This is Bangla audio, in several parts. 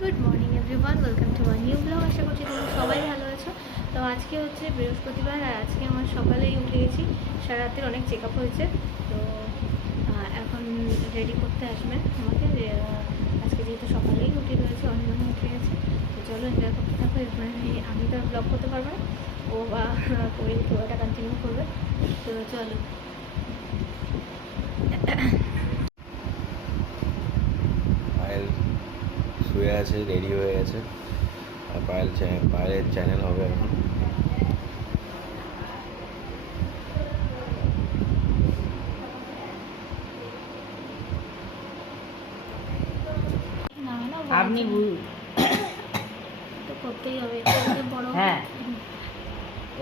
Good morning everyone welcome to my new blog আশা করছি তোমরা সবাই ভালো আছো। তো আজকে হচ্ছে বৃহস্পতিবার আর আজকে আমার সকালেই উঠে গেছি। সারা রাতের অনেক চেক আপ হয়েছে। তো এখন রেডি করতে আসবে আমাকে আজকে যেহেতু সকালেই উঠে রয়েছে অনির্বাণ উঠে গেছে। তো চলো এনজয় করতে থাকো। এরপরে আমি- তো ব্লগ করতে পারব না। ও বা করে ওটা কন্টিনিউ করবে। তো চলো পায়েল আছে রেডি হয়ে গেছে। আর পায়েল পায়েলের চ্যানেল হবে এখন। আপনি হ্যাঁ।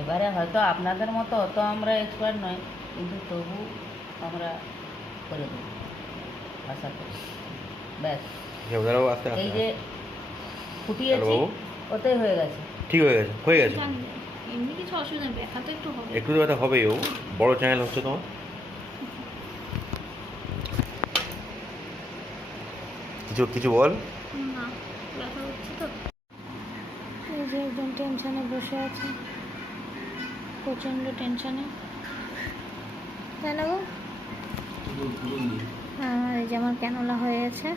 এবারে হয়তো আপনাদের মতো অত আমরা এক্সপার্ট নয় কিন্তু তবু আমরা করে দেব। আশা করি। ব্যাস। আস্তে এই যে ফুটিয়েছি ওতেই হয়ে গেছে। ঠিক হয়ে গেছে হয়ে গেছে। এমনি কিছু অসুবিধা ব্যথা তো একটু হবে। একটু তো ব্যথা হবেই ও বড় চ্যানেল হচ্ছে তোমার। কিছু কিছু বল। না ব্যথা হচ্ছে তো। এই যে একদম টেনশনে বসে আছে প্রচণ্ড টেনশনে। তাই না গো হ্যাঁ এই যে আমার ক্যানোলা হয়ে গেছে।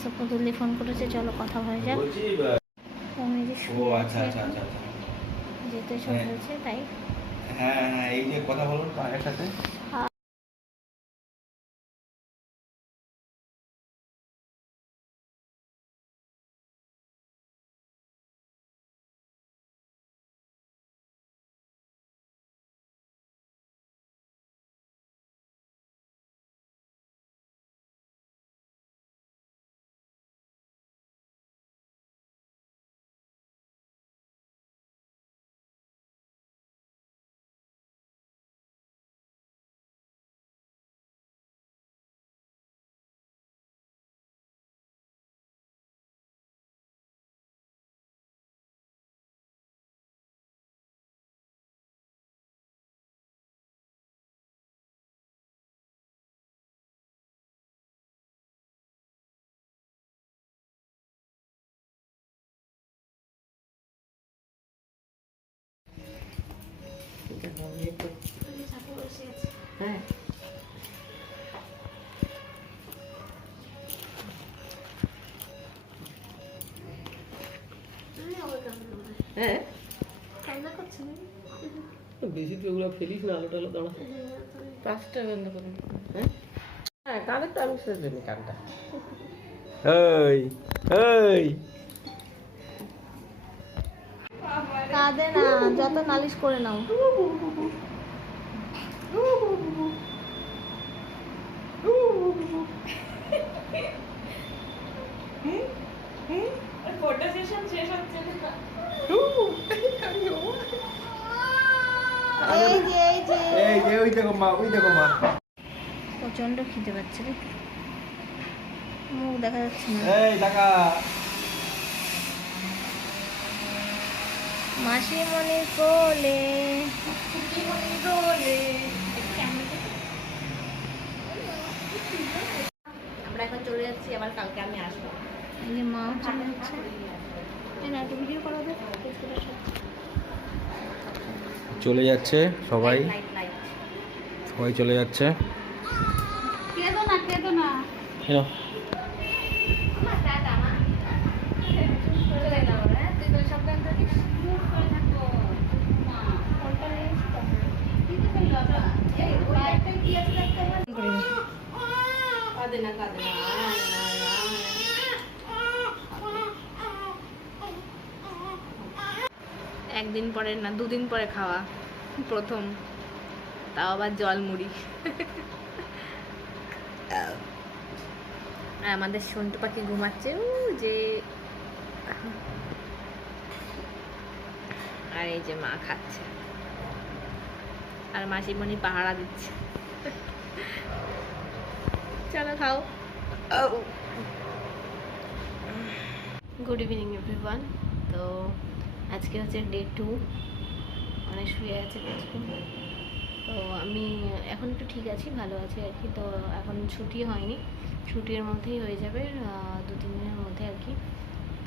সপুদুল্লি ফোন করেছে চলো কথা হয়ে যাক। ও আচ্ছা আচ্ছা আচ্ছা আচ্ছা। যেতে সব হ্যাঁ। হয়েছে তাই। হ্যাঁ হ্যাঁ এই যে কথা বলুন পায়ের সাথে হ্যাঁ। হ্যাঁ। বেশি তুই ওগুলো ফেলিস না আলো টালো দাঁড়া। পাঁচটা বন্ধ করুন হ্যাঁ? হ্যাঁ কানের তো আমি সেরে দেবো কানটা। এই এই কাঁদে না যত নালিশ করে নাও। দেখো দেখো প্রচণ্ড খিদে পাচ্ছে রে মুখ দেখা যাচ্ছে না এই টাকা মাসিমণির কোলে। আমরা এখন চলে যাচ্ছি আবার কালকে আমি আসব। এই মাও চলে যাচ্ছে। এই না একটা ভিডিও করো চলে যাচ্ছে সবাই। সবাই চলে যাচ্ছে। কেঁদো না কেঁদো না। একদিন পরে না, দুদিন পরে খাওয়া, প্রথম। তাও আবার জল মুড়ি। আমাদের সন্টু পাখি ঘুমাচ্ছে, উ যে আর এই যে মা খাচ্ছে। আর মাসিমণি পাহারা দিচ্ছে। চলো খাও। গুড ইভিনিং এভরিওয়ান তো আজকে হচ্ছে ডে টু মানে শুয়ে আছে তো আমি এখন একটু ঠিক আছি ভালো আছি আর কি। তো এখন ছুটি হয়নি। ছুটির মধ্যেই হয়ে যাবে দু তিন দিনের মধ্যে আর কি।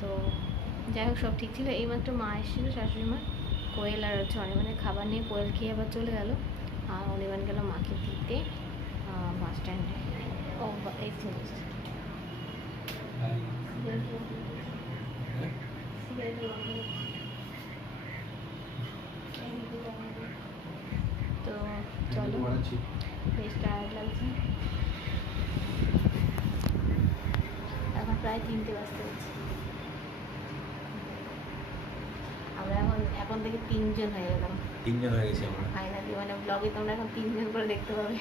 তো যাই হোক সব ঠিক ছিল। এইমাত্র মা এসেছিল শাশুড়ি মা কোয়েল আর হচ্ছে অনিমানের খাবার নিয়ে কোয়েল খেয়ে আবার চলে গেল। আর অনিমান গেল মাকে দিতে বাস স্ট্যান্ডে ও এই তো। চলো, বেশ টায়ার্ড লাগছে। এখন প্রায় তিনটে বাজতে হচ্ছে আমরা এখন এখন থেকে তিনজন হয়ে গেলাম। তিনজন হয়ে গেছি আমরা। ফাইনালি মানে ব্লগে তোমরা এখন তিনজন করে দেখতে পাবে।